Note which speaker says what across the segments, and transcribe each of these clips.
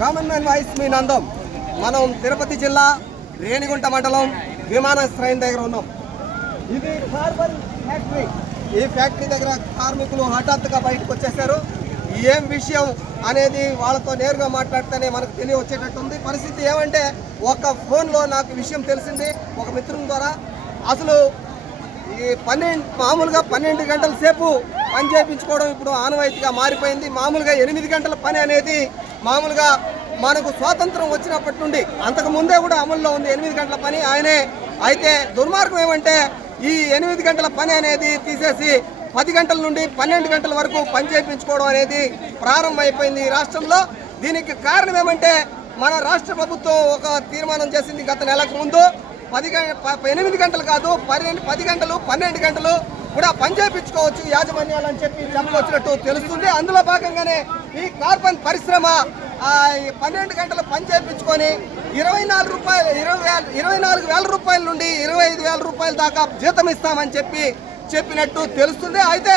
Speaker 1: Common man voice మీ నందం. మనం తిరుపతి జిల్లా రేణిగుంట మండలం విమానాశ్రయం దగ్గర ఉన్నాం. ఇది కార్బన్ ఫ్యాక్టరీ. ఈ ఫ్యాక్టరీ దగ్గర కార్మికులు హఠాత్తుగా బయటకు వచ్చేసారు ఏం విషయం అనేది వాళ్ళతో నేరుగా మాట్లాడితేనే మనకు తెలియ వచ్చేటట్టుంది పరిస్థితి ఏమంటే ఒక ఫోన్లో నాకు విషయం తెలిసింది. ఒక మిత్రుని ద్వారా అసలు ఈ పన్నెండు మామూలుగా పన్నెండు గంటల సేపు పని చేయించుకోవడం ఇప్పుడు ఆనవాయితీగా మారిపోయింది. మామూలుగా ఎనిమిది గంటల పని అనేది మామూలుగా మనకు స్వాతంత్రం వచ్చినప్పటి నుండి అంతకు ముందే కూడా అమల్లో ఉంది ఎనిమిది గంటల పని. ఆయనే అయితే దుర్మార్గం ఏమంటే ఈ ఎనిమిది గంటల పని అనేది తీసేసి పది గంటల నుండి పన్నెండు గంటల వరకు పని చేయించుకోవడం అనేది ప్రారంభమైపోయింది ఈ రాష్ట్రంలో. దీనికి కారణం ఏమంటే మన రాష్ట్ర ప్రభుత్వం ఒక తీర్మానం చేసింది గత నెలకు ముందు. పది గం- ప- ఎనిమిది గంటలు కాదు పన్నెండు పది గంటలు పన్నెండు గంటలు కూడా పని చేయించుకోవచ్చు యాజమాన్యాలు అని చెప్పి చెప్పవచ్చినట్టు తెలుస్తుంది. అందులో భాగంగానే ఈ కార్బన్ పరిశ్రమ ఈ పన్నెండు గంటలు పని చేయించుకొని ఇరవై నాలుగు రూపాయలు ఇరవై వేల ఇరవై నాలుగు వేల రూపాయల నుండి ఇరవై ఐదు వేల రూపాయల దాకా జీతం ఇస్తామని చెప్పి చెప్పినట్టు తెలుస్తుంది. అయితే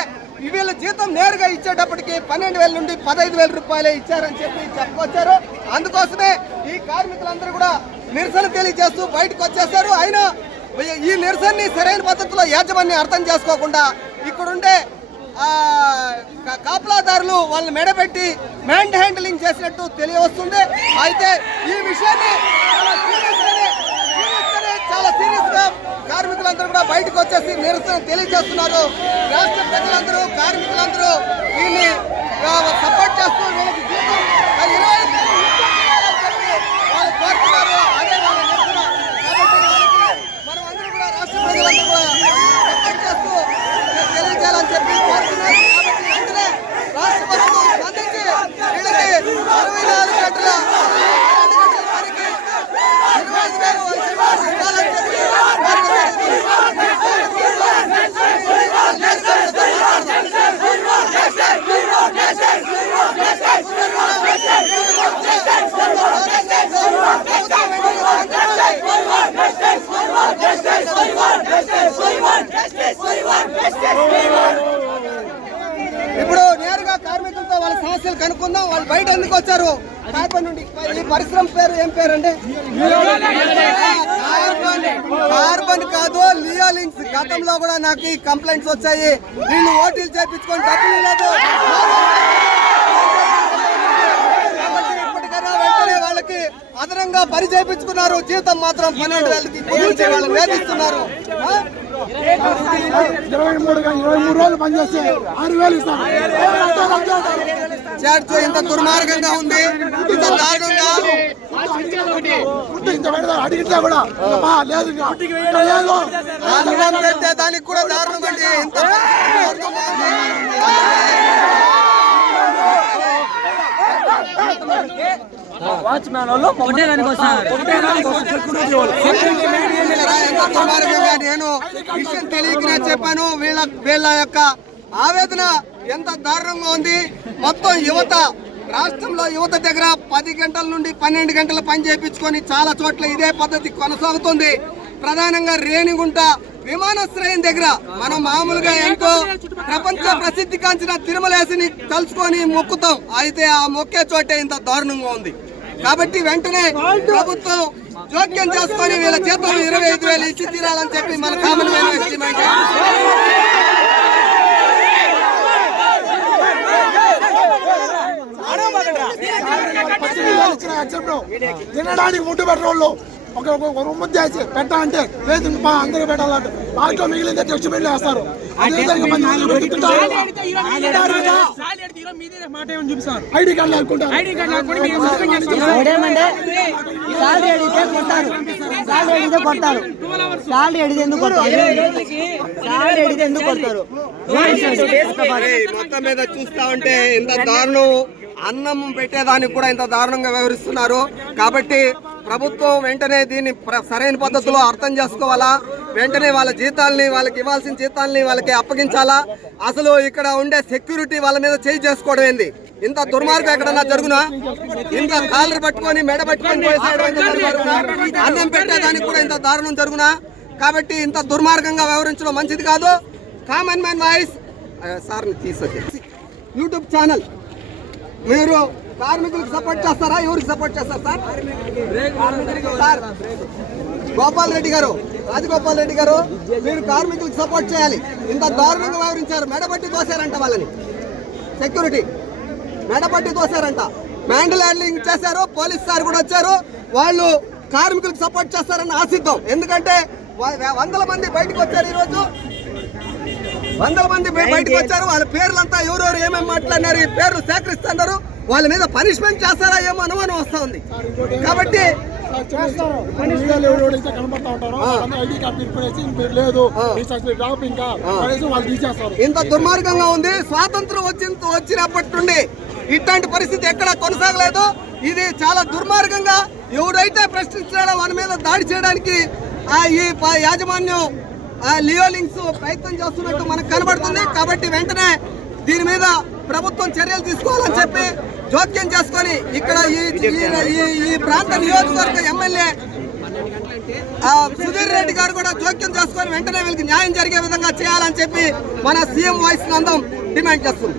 Speaker 1: వీళ్ళ జీతం నేరుగా ఇచ్చేటప్పటికి పన్నెండు వేల నుండి పదహైదు వేల రూపాయలే ఇచ్చారని చెప్పి చెప్పుకొచ్చారు అందుకోసమే ఈ కార్మికులందరూ కూడా నిరసన తెలియజేస్తూ బయటకు వచ్చేసారు అయినా ఈ నిరసనని సరైన పద్ధతిలో యాజమాన్యం అర్థం చేసుకోకుండా ఇక్కడుండే కాపలాదారులు వాళ్ళని మెడబెట్టి మ్యాండ్ హ్యాండిలింగ్ చేసినట్టు తెలియవస్తుంది. అయితే ఈ విషయాన్ని చాలా సీరియస్గా కార్మికులందరూ కూడా బయటకు వచ్చేసి నిరసన తెలియజేస్తున్నారు. రాష్ట్ర ప్రజలందరూ కార్మికులందరూ దీన్ని సపోర్ట్ చేస్తున్నారు వీళ్ళకి జీతం ఆ ఇరవై ఐదు వేలు ఉద్యోగం ఇవ్వాలని చెప్పి వాళ్ళు కోరుతున్నారు అదే వాళ్ళ నిరసన కాబట్టి వాళ్ళకి మనం అందరూ కూడా రాష్ట్ర ప్రజలందరూ కూడా సపోర్ట్ చేస్తూ తెలియజేయాలని చెప్పి కోరుతున్నారు కాబట్టి వెంటనే రాష్ట్ర ప్రభుత్వం స్పందించి వీళ్ళకి అరవై నాలుగు గంటల పన్నెండు గంటల పనికి ఇరవై ఐదు వేలు జీతాలు ఇవ్వాలని చెప్పి ఇప్పుడు నేరుగా కార్మికులతో వాళ్ళ సమస్యలు కనుక్కుందాం. వాళ్ళు బయట ఎందుకు వచ్చారు? కార్బన్ నుండి ఈ పరిశ్రమ పేరు ఏం పేరు అండి కార్బన్ కాదు లియోలింగ్స్ గతంలో కూడా నాకు ఈ కంప్లైంట్స్ వచ్చాయి. వీళ్ళు ఓటీలు చేపించుకొని డబ్బులు లేదు కాబట్టి ఇప్పటికైనా వెంటనే వాళ్ళకి అదనంగా పని చేయించుకున్నారు జీతం మాత్రం పన్నెండు వేలకి కుదించి వాళ్ళు వేధిస్తున్నారు. ఆ?
Speaker 2: ఇరవై మూడు ఇరవై మూడు రోజులు పనిచేస్తే ఆరు వేలు ఇస్తాను
Speaker 1: చేర్చు ఇంత దుర్మార్గంగా ఉంది. ఇంత దారుణంగా.
Speaker 2: అడిగితే కూడా లేదు
Speaker 1: పెడితే దానికి కూడా దారుణం అండి. ఇంత దారుణంగా
Speaker 3: వాచ్మ్యాన్ వాళ్ళు ఒకటే దానికి వస్తారు
Speaker 1: నేను విషయం తెలియకనే చెప్పాను. వీళ్ళ వీళ్ళ యొక్క ఆవేదన ఎంత దారుణంగా ఉంది. మొత్తం యువత రాష్ట్రంలో యువత దగ్గర పది గంటల నుండి పన్నెండు గంటల పని చేయించుకొని చాలా చోట్ల ఇదే పద్ధతి కొనసాగుతుంది. ప్రధానంగా రేణిగుంట విమానాశ్రయం దగ్గర మనం మామూలుగా ఎంతో ప్రపంచ ప్రసిద్ధిగాంచిన తిరుమలేసిని తలుచుకొని మొక్కుతాం. అయితే ఆ మొక్కే చోటే ఇంత దారుణంగా ఉంది. కాబట్టి వెంటనే ప్రభుత్వం జోక్యం చేసుకొని వీళ్ళ జీతం ఇరవై ఐదు వేలు ఇచ్చి తీరాలని చెప్పి మన కామన్
Speaker 2: తినడానికి ముట్టు పెట్టరోళ్ళు ఒక ఒక ఒక ముద్ద వేసి పెట్టా అంటే లేదు మా అందరూ పెట్టాలంట. లాస్ట్లో మిగిలిందే టెస్ట్ బిల్లు వేస్తారు. ఐడి కార్డు
Speaker 4: అడిగితే అడిగితే అడిగితే ఎందుకు కొడతారు శాలరీ అడిగితే ఎందుకు కొడతారు
Speaker 1: మొత్తం మీద చూస్తా ఉంటే ఇంత దారుణం అన్నం పెట్టేదానికి కూడా ఇంత దారుణంగా వ్యవహరిస్తున్నారు కాబట్టి ప్రభుత్వం వెంటనే దీన్ని ప్ర- సరైన పద్ధతిలో అర్థం చేసుకోవాలా వెంటనే వాళ్ళ జీతాల్ని వాళ్ళకి ఇవ్వాల్సిన జీతాల్ని వాళ్ళకి అప్పగించాలా? అసలు ఇక్కడ ఉండే సెక్యూరిటీ వాళ్ళ మీద చేయి చేసుకోవడం ఏంది? ఇంత దుర్మార్గం ఎక్కడన్నా జరుగునా? ఇంత కాలర్ పట్టుకొని మెడ పట్టుకొని అన్నం పెట్టేదానికి కూడా ఇంత దారుణం జరుగునా? కాబట్టి ఇంత దుర్మార్గంగా వ్యవహరించడం మంచిది కాదు. కామన్ మ్యాన్ వాయిస్ సార్ని తీసుకొచ్చి యూట్యూబ్ ఛానల్. మీరు కార్మికులకు సపోర్ట్ చేస్తారా? ఎవరికి సపోర్ట్ చేస్తారు సార్? సార్. గోపాల్ రెడ్డి గారు రాజగోపాల్ రెడ్డి గారు మీరు కార్మికులకు సపోర్ట్ చేయాలి. ఇంత దారుణంగా వ్యవహరించారు. మెడబట్టి తోసారంట వాళ్ళని. సెక్యూరిటీ. మెడపట్టి తోసారంట. మ్యాండిల్ హ్యాండ్లింగ్ చేశారు పోలీస్ సార్ కూడా వచ్చారు. వాళ్ళు కార్మికులకు సపోర్ట్ చేస్తారని ఆశిద్దాం. ఎందుకంటే వ- వందల మంది బయటకు వచ్చారు ఈరోజు. వందల మంది బయ- బయటకు వచ్చారు. వాళ్ళ పేర్లంతా ఎవరెవరు ఏమేమి మాట్లాడినారు ఈ పేర్లు సేకరిస్తున్నారు వాళ్ళ మీద పనిష్మెంట్ చేస్తారా ఏమో అనుమానం వస్తా ఉంది. కాబట్టి
Speaker 2: మీడియాలో ఎవరెవరైతే కనబడతా ఉంటారో వాళ్ళందరూ ఐడి కార్డు తీసుకునేసి మీరు లేదు మీ సర్టిఫికేట్ డ్రాప్ ఇంకా అనేసి వాళ్ళు తీసేస్తారు.
Speaker 1: ఇంత దుర్మార్గంగా ఉంది. స్వాతంత్రం వచ్చిన వచ్చినప్పటి నుండి ఇట్లాంటి పరిస్థితి ఎక్కడ కొనసాగలేదు. ఇది చాలా దుర్మార్గంగా ఎవరైతే ప్రశ్నించాడో వాళ్ళ మీద దాడి చేయడానికి ఆ ఈ యాజమాన్యం ఆ లియోలింగ్స్ ప్రయత్నం చేస్తున్నట్టు మనకు కనబడుతుంది. కాబట్టి వెంటనే దీని మీద ప్రభుత్వం చర్యలు తీసుకోవాలని చెప్పి జోక్యం చేసుకొని ఇక్కడ ఈ ఈ- ప్రాంత నియోజకవర్గ ఎమ్మెల్యే సుధీర్ రెడ్డి గారు కూడా జోక్యం చేసుకొని వెంటనే వీళ్ళకి న్యాయం జరిగే విధంగా చేయాలని చెప్పి మన సీఎం వాయిస్ నందం డిమాండ్ చేస్తుంది.